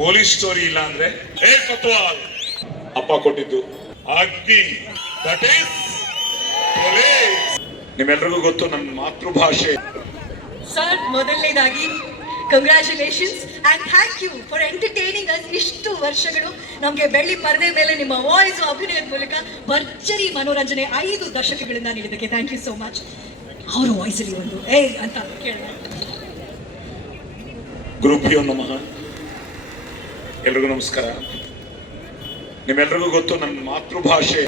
Police story ಇಲ್ಲ ಅಂದ್ರೆ ಕೊತ್ವಾಲ್ ಅಪ್ಪ ಕೊಟ್ಟಿದ್ದು ಅಗ್ನಿ, ದಟ್ ಈಸ್ ಪೊಲೀಸ್. ನಿಮ್ಮೆಲ್ರಿಗೂ ಗೊತ್ತು ನನ್ನ ಮಾತೃಭಾಷೆ. ಸರ್, ಮೊದಲನೇದಾಗಿ congratulations and thank you for entertaining us. ಇಷ್ಟು ವರ್ಷಗಳು ನಮಗೆ ಬೆಳ್ಳಿ ಪರದೆ ಮೇಲೆ ನಿಮ್ಮ ವಾಯ್ಸ್ ಅಭಿನಯದ ಮೂಲಕ ಭರ್ಜರಿ ಮನೋರಂಜನೆ 5 ದಶಕಗಳಿಂದ ನೀಡಿದ್ದಕ್ಕೆ ಥ್ಯಾಂಕ್ ಯು ಸೋ ಮಚ್. ಅವರ ವಾಯ್ಸಲ್ಲಿ ಒಂದು ಅಂತ ಕೇಳಿದೆ. ಗುರುಭ್ಯೋ ನಮಃ. ಎಲ್ರಿಗೂ ನಮಸ್ಕಾರ. ನಿಮ್ಮೆಲ್ರಿಗೂ ಗೊತ್ತು ನನ್ನ ಮಾತೃಭಾಷೆ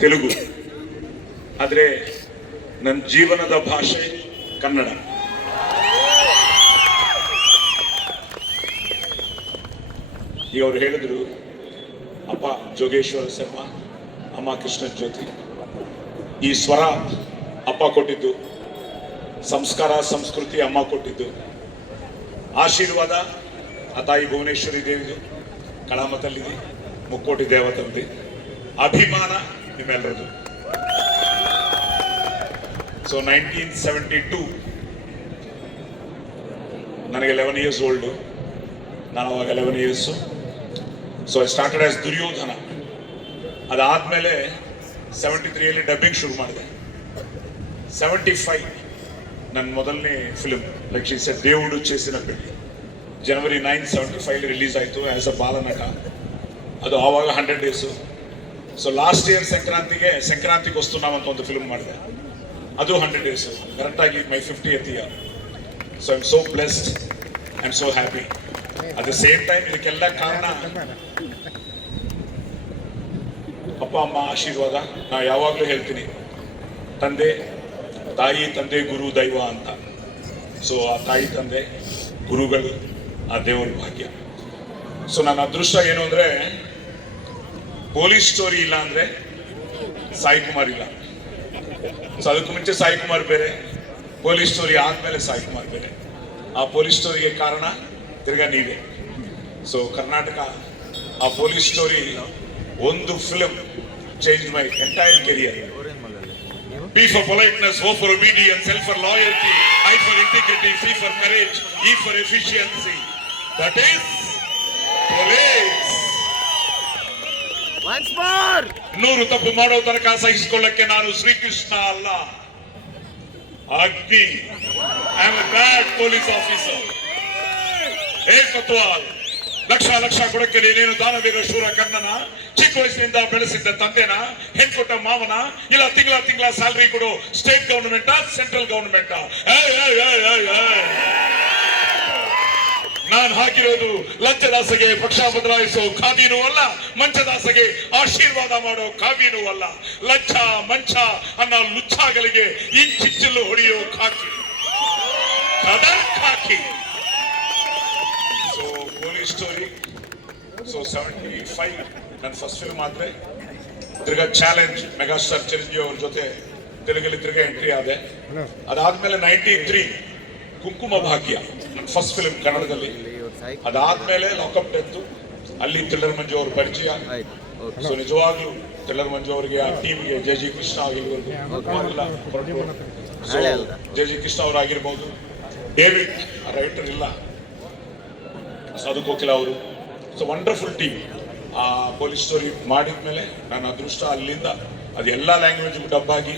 ತೆಲುಗು, ಆದರೆ ನನ್ನ ಜೀವನದ ಭಾಷೆ ಕನ್ನಡ. ಈಗ ಅವ್ರು ಹೇಳಿದ್ರು, ಅಪ್ಪ ಜೋಗೇಶ್ವರ ಶರ್ಮ, ಅಮ್ಮ ಕೃಷ್ಣ ಜ್ಯೋತಿ. ಈ ಸ್ವರ ಅಪ್ಪ ಕೊಟ್ಟಿದ್ದು, ಸಂಸ್ಕಾರ ಸಂಸ್ಕೃತಿ ಅಮ್ಮ ಕೊಟ್ಟಿದ್ದು, ಆಶೀರ್ವಾದ ಆ ತಾಯಿ ಭುವನೇಶ್ವರಿ ದೇವಿದು, ಕಳಾಮತಲ್ಲಿದೆ ಮುಕ್ಕೋಟಿ ದೇವತಂದೆ, ಅಭಿಮಾನ ನಿಮ್ಮೆಲ್ಲರದು. ಸೊ 1972 ನನಗೆ 11 ಇಯರ್ಸ್ ಓಲ್ಡು. ನಾನು ಅವಾಗ 11 years. So I started as Duryodhana. ಅದಾದಮೇಲೆ 73ಯಲ್ಲಿ ಡಬ್ಬಿಂಗ್ ಶುರು ಮಾಡಿದೆ. 75 ನನ್ನ ಮೊದಲನೇ ಫಿಲ್ಮ್ ಲೈಕ್ ಶಿ ಸೆಡ್ దేవుడు చేసిన పెళ్లి ಜನವರಿ 9, 75 ರಿಲೀಸ್ ಆಯಿತು ಆ್ಯಸ್ ಅ ಬಾಲನಟ. ಅದು ಆವಾಗ 100 ಡೇಸು. ಸೊ ಲಾಸ್ಟ್ ಇಯರ್ ಸಂಕ್ರಾಂತಿಗೆ ವಸ್ತುನಾವ್ ಅಂತ ಒಂದು ಫಿಲ್ಮ್ ಮಾಡಿದೆ, ಅದು 100 ಡೇಸು, ಕರೆಕ್ಟಾಗಿ ಮೈ 50th year. So I am so blessed, I am so happy. At the same time ಇದಕ್ಕೆಲ್ಲ ಕಾರಣ ಅಪ್ಪ ಅಮ್ಮ ಆಶೀರ್ವಾದ. ನಾ ಯಾವಾಗಲೂ ಹೇಳ್ತೀನಿ, ತಾಯಿ ತಂದೆ ಗುರು ದೈವ ಅಂತ. ಸೊ ಆ ತಾಯಿ ತಂದೆ ಗುರುಗಳು ಆ ದೇವರ ಭಾಗ್ಯ. ಸೊ ನನ್ನ ಅದೃಷ್ಟ ಏನು ಅಂದರೆ, ಪೊಲೀಸ್ ಸ್ಟೋರಿ ಇಲ್ಲ ಅಂದರೆ ಸಾಯಿ ಕುಮಾರ್ ಇಲ್ಲ. ಸೊ ಅದಕ್ಕೂ ಮುಂಚೆ ಸಾಯಿ ಕುಮಾರ್ ಬೇರೆ, ಪೊಲೀಸ್ ಸ್ಟೋರಿ ಆದಮೇಲೆ ಸಾಯಿ ಕುಮಾರ್ ಬೇರೆ. ಆ ಪೊಲೀಸ್ ಸ್ಟೋರಿಗೆ ಕಾರಣ ತಿರ್ಗಾ ನೀವೇ. ಸೊ ಕರ್ನಾಟಕ ಆ ಪೊಲೀಸ್ ಸ್ಟೋರಿ ಒಂದು film change my entire career. P for politeness, O for obedience, L for loyalty, I for integrity, C for courage, E for efficiency. That is police. Once more. 100 ತಪ್ಪು ಮಾಡೋ ತನಕ ಸಹಿಸಿಕೊಳ್ಳಕ್ಕೆ ನಾನು ಶ್ರೀಕೃಷ್ಣ ಅಲ್ಲ, Agni. I am a bad police officer. ಕೊತ್ವಾಲ್ ಲಕ್ಷ ಕೊಡಕ್ಕೆ ನೀನೇನು ದಾನವೀರ ಶೂರ ಕರ್ಣನ? ಚಿಕ್ಕ ವಯಸ್ಸಿನಿಂದ ಬೆಳೆಸಿದ್ದ ತಂದೆನ? ಹೆಣ್ಕೊಟ್ಟ ಮಾವನ? ಇಲ್ಲ ತಿಂಗಳ ಸ್ಯಾಲರಿ ಕೊಡು ಸ್ಟೇಟ್ ಗವರ್ನಮೆಂಟ್ ಸೆಂಟ್ರಲ್ ಗವರ್ನಮೆಂಟ್? ನಾನು ಹಾಕಿರೋದು ಲಂಚದಾಸೆಗೆ ಪಕ್ಷ ಬದಲಾಯಿಸೋ ಖಾದಿನೂ ಅಲ್ಲ, ಮಂಚದಾಸೆಗೆ ಆಶೀರ್ವಾದ ಮಾಡೋ ಕಾವ್ಯನೂ ಅಲ್ಲ. ಲಂಚ ಮಂಚ ಅನ್ನೋ ಲುಚ್ಚಾಗಳಿಗೆ ಇಂಚಿಚ್ಚಲು ಹೊಡೆಯೋ ಖಾಕಿ, ಕದರ್ ಖಾಕಿ. So police story. ಸೊ 75 ನನ್ನ ಫಸ್ಟ್ ಫಿಲ್ಮ್ ಆದ್ರೆ ತಿರ್ಗಾ ಚಾಲೆಂಜ್ ಮೆಗಾಸ್ಟಾರ್ ಚಿರಂಜೀವಿ ಅವ್ರ ಜೊತೆ ತೆಲುಗಲ್ಲಿ ತಿರ್ಗಾ ಎಂಟ್ರಿ ಆದೆ. ಅದಾದ್ಮೇಲೆ 93 ಕುಂಕುಮ ಭಾಗ್ಯ ನನ್ನ ಫಸ್ಟ್ ಫಿಲ್ಮ್ ಕನ್ನಡದಲ್ಲಿ. ಅದಾದ್ಮೇಲೆ ಲಾಕಪ್ ಡೆತ್, ಅಲ್ಲಿ ಥ್ರಿಲ್ಲರ್ ಮಂಜು ಅವ್ರ ಪರಿಚಯ. ಸೊ ನಿಜವಾಗ್ಲೂ ಥ್ರಿಲ್ಲರ್ ಮಂಜು ಅವರಿಗೆ, ಆ ಟೀಮ್ಗೆ, ಜೆ ಕೃಷ್ಣ ಆಗಿರ್ಬೋದು, ಸೊ ಜೆ ಕೃಷ್ಣ ಅವರಾಗಿರ್ಬೋದು, ಡೇವಿಡ್ ರೈಟರ್ ಇಲ್ಲ, ಸಾಧು ಕೋಕಿಲ ಅವರು. So wonderful team. ಆ ಪೊಲೀಸ್ ಸ್ಟೋರಿ ಮಾಡಿದ್ಮೇಲೆ ನನ್ನ ಅದೃಷ್ಟ ಅಲ್ಲಿಂದ ಅದೆಲ್ಲ ಲ್ಯಾಂಗ್ವೇಜ್ಗೂ ಡಬ್ ಆಗಿ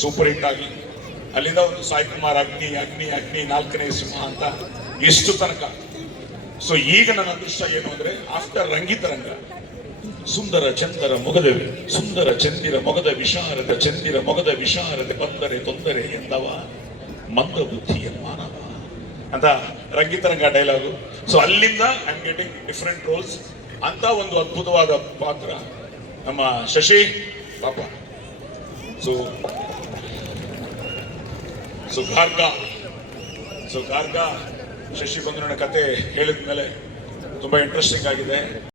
ಸೂಪರ್ ಹಿಟ್ ಆಗಿ, ಅಲ್ಲಿಂದ ಒಂದು ಸಾಯಿ ಕುಮಾರ್ ಅಗ್ನಿ 4ನೇ ಸಿಂಹ ಅಂತ ಎಷ್ಟು ತನಕ. ಸೊ ಈಗ ನನ್ನ ಅದೃಷ್ಟ ಏನು ಅಂದ್ರೆ, ಆಫ್ಟರ್ ರಂಗಿತರಂಗ, ಸುಂದರ ಚಂದರ ಮೊಗದ ವಿಶಾರದ ಚಂದಿರ ಮೊಗದ ವಿಶಾರದೆ ಬಂದರೆ ತೊಂದರೆ ಎಂದವ ಮಂದ ಬುದ್ಧಿಯ ಮಾನವ ಅಂತ ರಂಗಿತರಂಗ ಡೈಲಾಗು. ಸೊ ಅಲ್ಲಿಂದ I am getting different rolls ಅಂತ ಒಂದು ಅದ್ಭುತವಾದ ಪಾತ್ರ ನಮ್ಮ ಶಶಿ ಪಾಪ. ಸೊ ಗಾರ್ಗ ಶಶಿ ಬಂಧುನ ಕತೆ ಹೇಳಿದ ಮೇಲೆ ತುಂಬಾ ಇಂಟ್ರೆಸ್ಟಿಂಗ್ ಆಗಿದೆ.